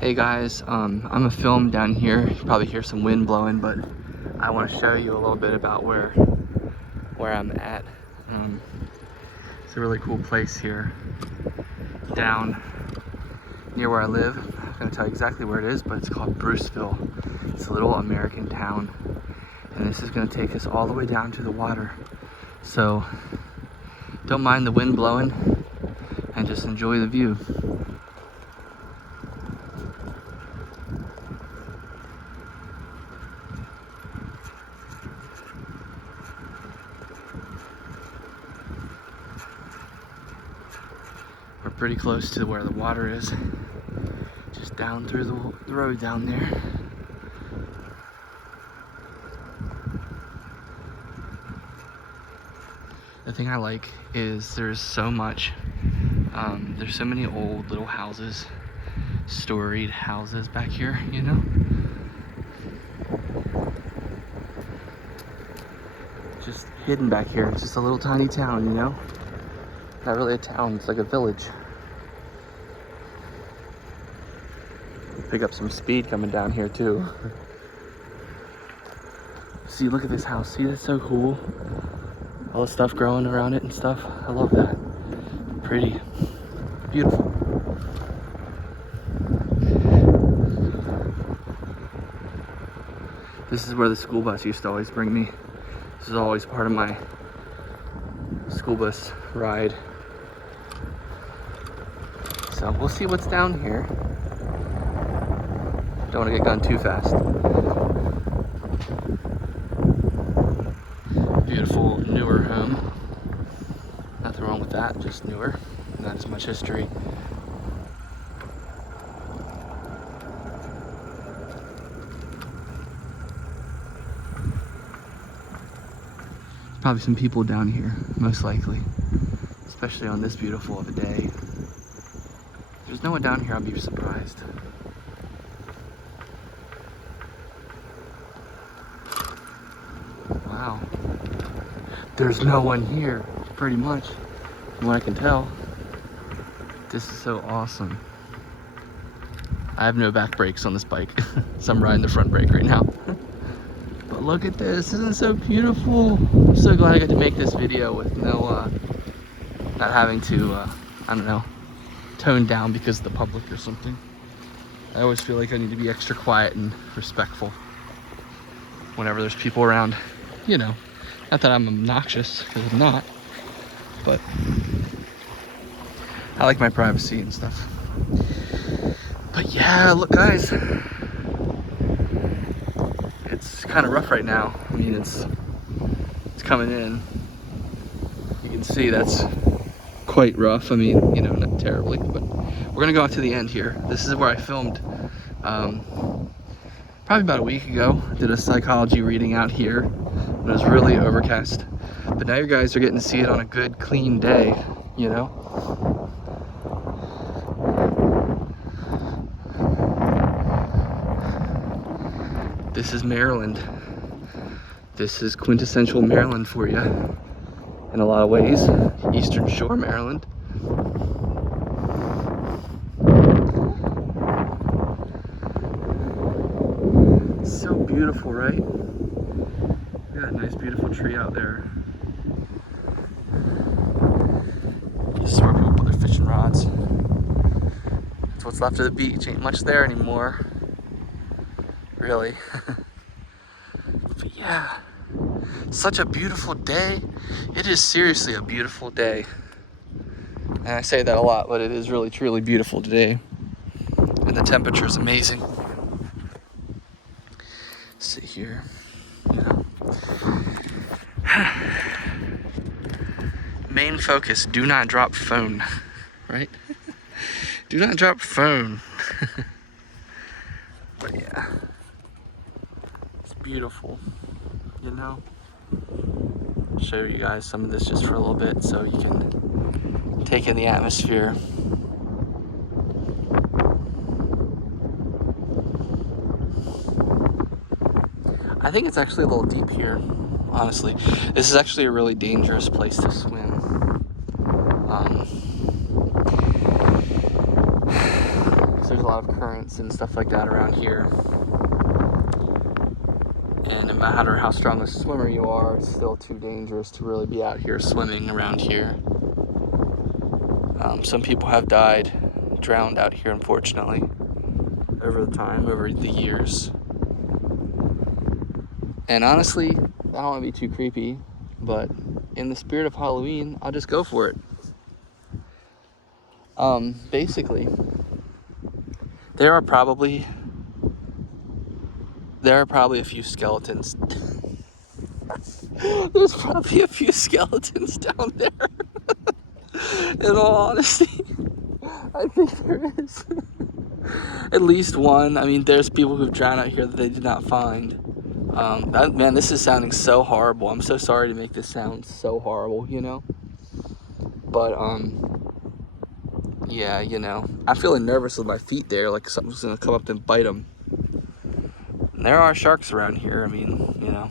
Hey guys, I'm gonna film down here. You probably hear some wind blowing, but I want to show you a little bit about where I'm at. It's a really cool place here down near where I live. I'm not gonna tell you exactly where it is, but it's called Bruceville. It's a little American town, and this is gonna take us all the way down to the water. So don't mind the wind blowing and just enjoy the view. We're pretty close to where the water is, just down through the road down there. The thing I like is there's so much, there's so many old little houses, storied houses back here, you know? Just hidden back here. It's just a little tiny town, you know? Not really a town, it's like a village. Pick up some speed coming down here too. See, look at this house. See, that's so cool. All the stuff growing around it and stuff. I love that. Pretty. Beautiful. This is where the school bus used to always bring me. This is always part of my school bus ride. So we'll see what's down here. Don't want to get gone too fast. Beautiful newer home. Nothing wrong with that, just newer. Not as much history. Probably some people down here, most likely. Especially on this beautiful of a day. If there's no one down here, I'll be surprised. Wow. There's no one here, pretty much, from what I can tell. This is so awesome. I have no back brakes on this bike, so I'm riding the front brake right now. But look at this, isn't it so beautiful? I'm so glad I got to make this video with no, not having to, I don't know, tone down because of the public or something. I always feel like I need to be extra quiet and respectful whenever there's people around, you know. Not that I'm obnoxious, because I'm not, but I like my privacy and stuff. But yeah, look guys, it's kind of rough right now. I mean, it's coming in. You can see that's quite rough. I mean, you know, not terribly, but we're gonna go out to the end here. This is where I filmed probably about a week ago. Did a psychology reading out here. It was really overcast, but now you guys are getting to see it on a good clean day, you know. This is Maryland. This is quintessential Maryland for you in a lot of ways. Eastern Shore, Maryland. So beautiful, right? Look at that nice, beautiful tree out there. This is where people put their fishing rods. That's what's left of the beach. Ain't much there anymore. Really. But yeah, such a beautiful day. It is seriously a beautiful day. And I say that a lot, but it is really, truly beautiful today. And the temperature is amazing. Sit here, you know. Main focus, do not drop phone, right? Do not drop phone. But yeah, it's beautiful, you know. I'll show you guys some of this just for a little bit so you can take in the atmosphere. I think it's actually a little deep here, honestly. This is actually a really dangerous place to swim. So there's a lot of currents and stuff like that around here. And no matter how strong a swimmer you are, it's still too dangerous to really be out here swimming around here. Some people have died, drowned out here, unfortunately, over the years. And honestly, I don't want to be too creepy, but in the spirit of Halloween, I'll just go for it. Basically, there are probably a few skeletons. There's probably a few skeletons down there. In all honesty, I think there is. At least one. I mean, there's people who've drowned out here that they did not find. Man, this is sounding so horrible. I'm so sorry to make this sound so horrible, you know? But, yeah, you know, I'm feeling nervous with my feet there, like something's gonna come up and bite them. And there are sharks around here. I mean, you know,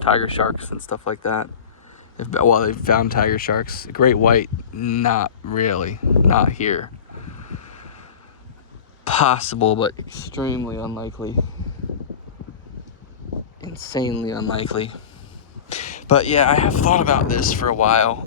tiger sharks and stuff like that. They've found tiger sharks. Great white, not really, not here. Possible, but extremely unlikely. Insanely unlikely. But yeah, I have thought about this for a while.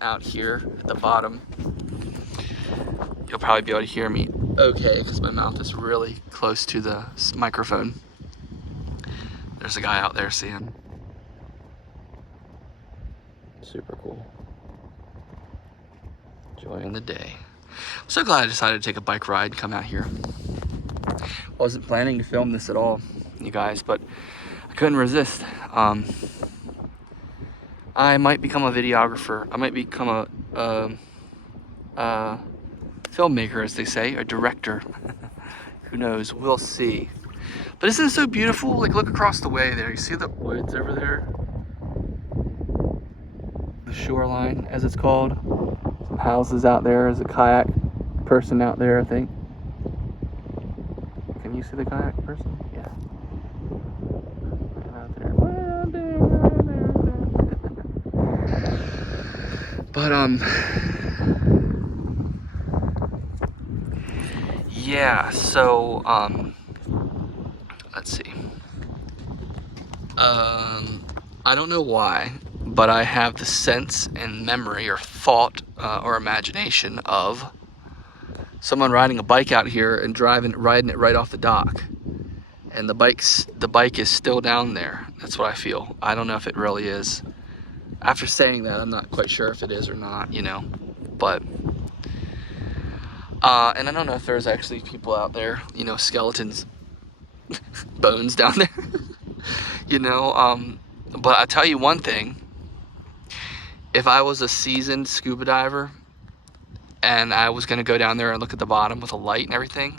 Out here at the bottom, you'll probably be able to hear me okay because my mouth is really close to the microphone. There's a guy out there, see him? Super cool. Enjoying the day. I'm so glad I decided to take a bike ride and come out here. Wasn't planning to film this at all, you guys, but I couldn't resist. I might become a videographer. I might become a filmmaker, as they say, a director. Who knows? We'll see. But isn't it so beautiful? Like, look across the way there. You see the woods over there? The shoreline, as it's called. Some houses out there. There's a kayak person out there, I think. Can you see the kayak person? Yeah. Out there. But, yeah, so, let's see. I don't know why, but I have the sense and memory or thought or imagination of someone riding a bike out here and riding it right off the dock. And the bike is still down there. That's what I feel. I don't know if it really is. After saying that, I'm not quite sure if it is or not, you know. But, and I don't know if there's actually people out there, you know, skeletons, bones down there, you know. But I tell you one thing, if I was a seasoned scuba diver and I was gonna go down there and look at the bottom with a light and everything,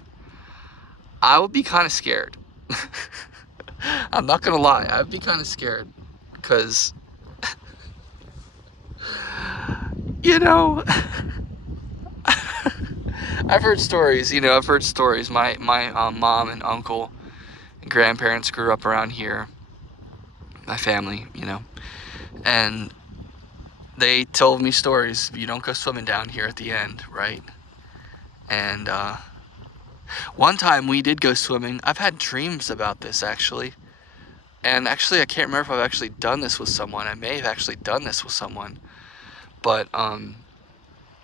I would be kind of scared. I'm not gonna lie, I'd be kind of scared, because, you know, I've heard stories, you know, My mom and uncle and grandparents grew up around here, my family, you know, and they told me stories. You don't go swimming down here at the end, right? And one time we did go swimming. I've had dreams about this, actually. And actually, I can't remember if I've actually done this with someone. I may have actually done this with someone. But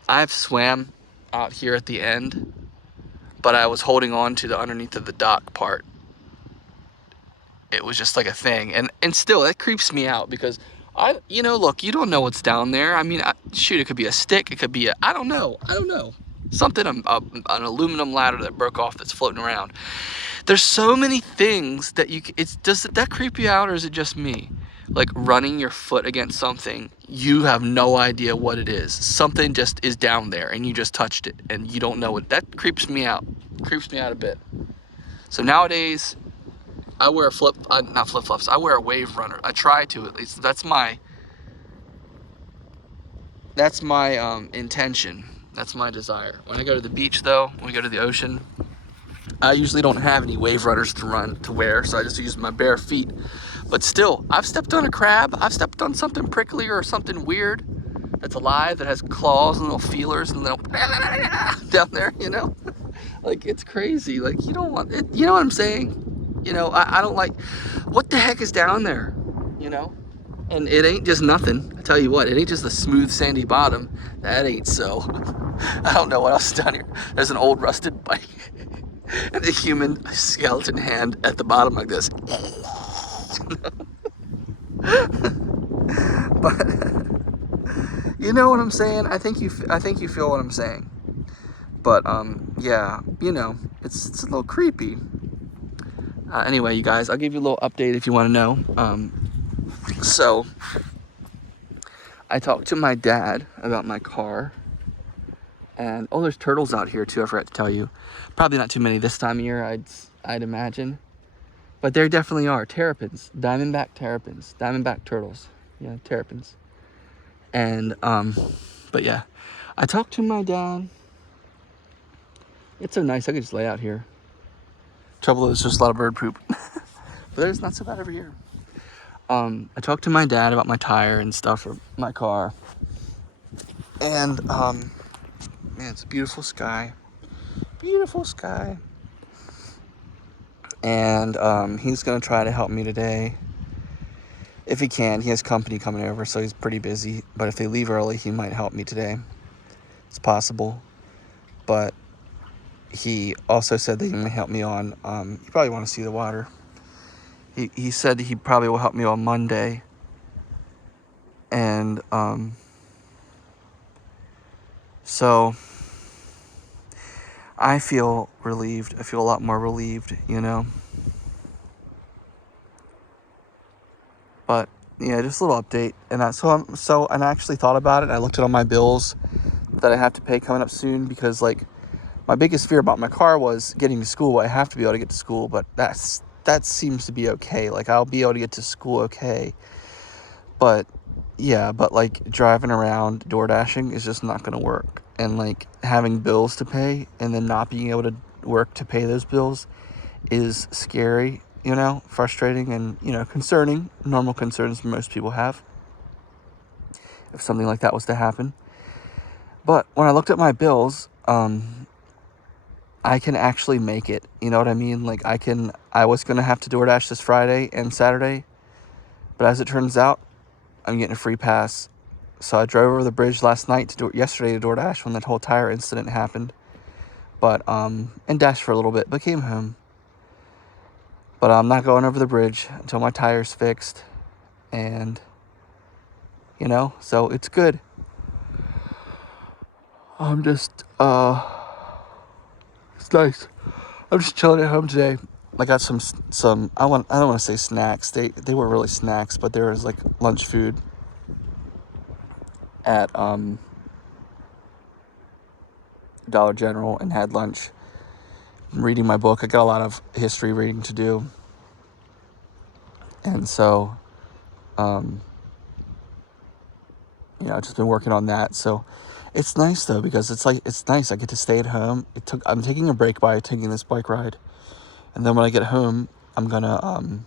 I've swam out here at the end, but I was holding on to the underneath of the dock part. It was just like a thing. And still, that creeps me out because, you know, look, you don't know what's down there. I mean, shoot, it could be a stick. It could be I don't know. Something, an aluminum ladder that broke off that's floating around. There's so many things that does that creep you out, or is it just me? Like running your foot against something, you have no idea what it is. Something just is down there and you just touched it and you don't know what. That creeps me out. Creeps me out a bit. So nowadays, I wear not flip-flops, I wear a Wave Runner. I try to, at least. That's my intention. That's my desire. When I go to the beach, though, when we go to the ocean, I usually don't have any Wave Runners to wear, so I just use my bare feet. But still, I've stepped on a crab. I've stepped on something prickly or something weird that's alive, that has claws and little feelers and little down there, you know? Like, it's crazy. Like, you don't want it. You know what I'm saying? You know, I don't like, what the heck is down there? You know? And it ain't just nothing. I tell you what, it ain't just the smooth sandy bottom. That ain't so. I don't know what else is down here. There's an old rusted bike and a human skeleton hand at the bottom like this. But you know what I'm saying? I think you feel what I'm saying. But yeah, you know, it's a little creepy. Anyway, you guys, I'll give you a little update if you want to know. So I talked to my dad about my car, and oh, there's turtles out here too. I forgot to tell you. Probably not too many this time of year, I'd imagine, but there definitely are terrapins, diamondback terrapins, diamondback turtles. Yeah, terrapins. And but yeah, I talked to my dad. It's so nice. I could just lay out here. Trouble is, just a lot of bird poop. But there's not so bad over here. I talked to my dad about my tire and stuff for my car. And, man, it's a beautiful sky. Beautiful sky. And, he's gonna try to help me today. If he can. He has company coming over, so he's pretty busy. But if they leave early, he might help me today. It's possible. But he also said that he might help me on, you probably want to see the water. He said he probably will help me on Monday. And, so I feel relieved. I feel a lot more relieved, you know. But yeah, just a little update. And and I actually thought about it. I looked at all my bills that I have to pay coming up soon, because like my biggest fear about my car was getting to school. I have to be able to get to school, but that seems to be okay. Like, I'll be able to get to school okay. But yeah, but like driving around door dashing is just not going to work. And like having bills to pay and then not being able to work to pay those bills is scary, you know, frustrating, and, you know, concerning. Normal concerns most people have if something like that was to happen. But when I looked at my bills, I can actually make it. You know what I mean? Like, I was going to have to DoorDash this Friday and Saturday, but as it turns out, I'm getting a free pass. So I drove over the bridge yesterday to DoorDash when that whole tire incident happened. But, and dashed for a little bit, but came home. But I'm not going over the bridge until my tire's fixed. And, you know, so it's good. I'm just, it's nice. I'm just chilling at home today. I got some, I don't want to say snacks. They weren't really snacks, but there was like lunch food at, Dollar General, and had lunch. I'm reading my book. I got a lot of history reading to do. And so, you know, I've just been working on that. So it's nice though, because it's nice. I get to stay at home. I'm taking a break by taking this bike ride. And then when I get home, I'm gonna,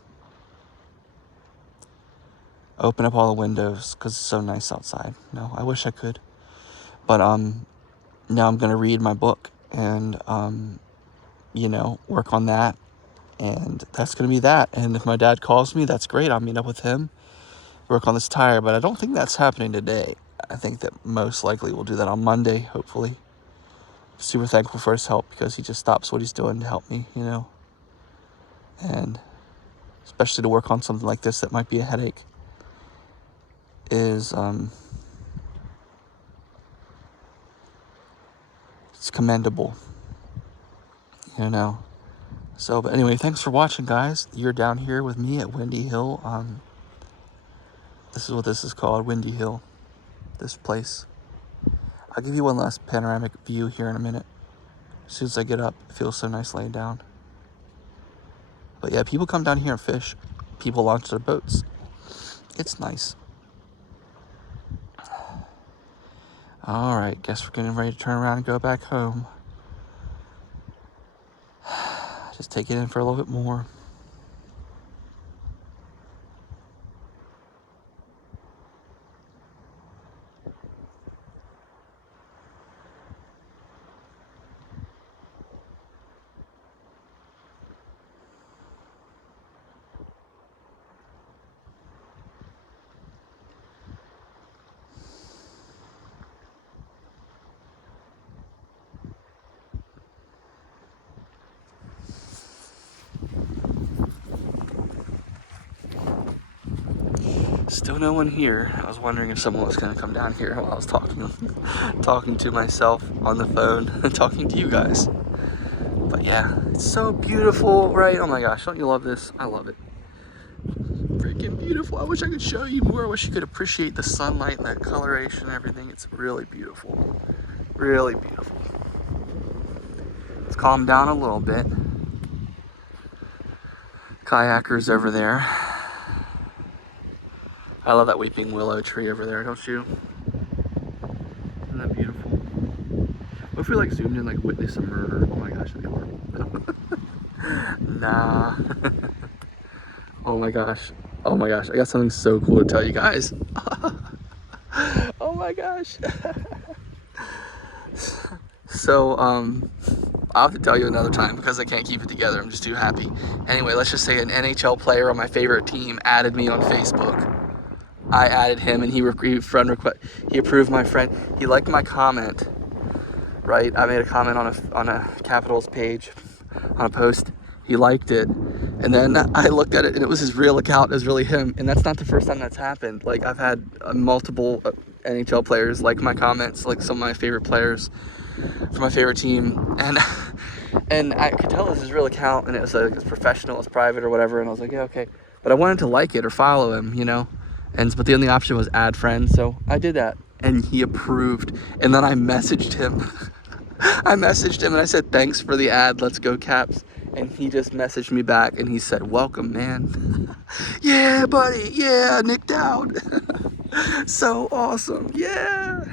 open up all the windows because it's so nice outside. No, I wish I could. But, now I'm gonna read my book and, you know, work on that. And that's gonna be that. And if my dad calls me, that's great. I'll meet up with him, work on this tire. But I don't think that's happening today. I think that most likely we'll do that on Monday, hopefully. Super thankful for his help, because he just stops what he's doing to help me, you know. And especially to work on something like this that might be a headache is, it's commendable, you know. So, but anyway, thanks for watching, guys. You're down here with me at Windy Hill. This is what this is called, Windy Hill, this place. I'll give you one last panoramic view here in a minute. As soon as I get up, it feels so nice laying down. But yeah, people come down here and fish. People launch their boats. It's nice. All right, guess we're getting ready to turn around and go back home. Just take it in for a little bit more. Still no one here. I was wondering if someone was gonna come down here while I was talking to myself on the phone and talking to you guys. But yeah, it's so beautiful, right? Oh my gosh, don't you love this? I love it. Freaking beautiful. I wish I could show you more. I wish you could appreciate the sunlight and that coloration and everything. It's really beautiful. Really beautiful. It's calmed down a little bit. Kayakers over there. I love that weeping willow tree over there, don't you? Isn't that beautiful? What if we like zoomed in, like witness a murder? Oh my gosh, that'd be horrible. Nah. Oh my gosh. Oh my gosh, I got something so cool to tell you guys. Oh my gosh. So, I'll have to tell you another time because I can't keep it together. I'm just too happy. Anyway, let's just say an NHL player on my favorite team added me on Facebook. I added him and he approved my friend. He liked my comment, right? I made a comment on a Capitals page, on a post. He liked it. And then I looked at it and it was his real account. It was really him. And that's not the first time that's happened. Like, I've had multiple NHL players like my comments, like some of my favorite players from my favorite team. And I could tell it was his real account and it was like, it's professional, it's private or whatever. And I was like, yeah, okay. But I wanted to like it or follow him, you know? But the only option was add friend, so I did that, and he approved. And then I messaged him. And I said, thanks for the ad, let's go Caps. And he just messaged me back, and he said, welcome, man. Yeah, buddy, yeah, nicked out. So awesome, yeah.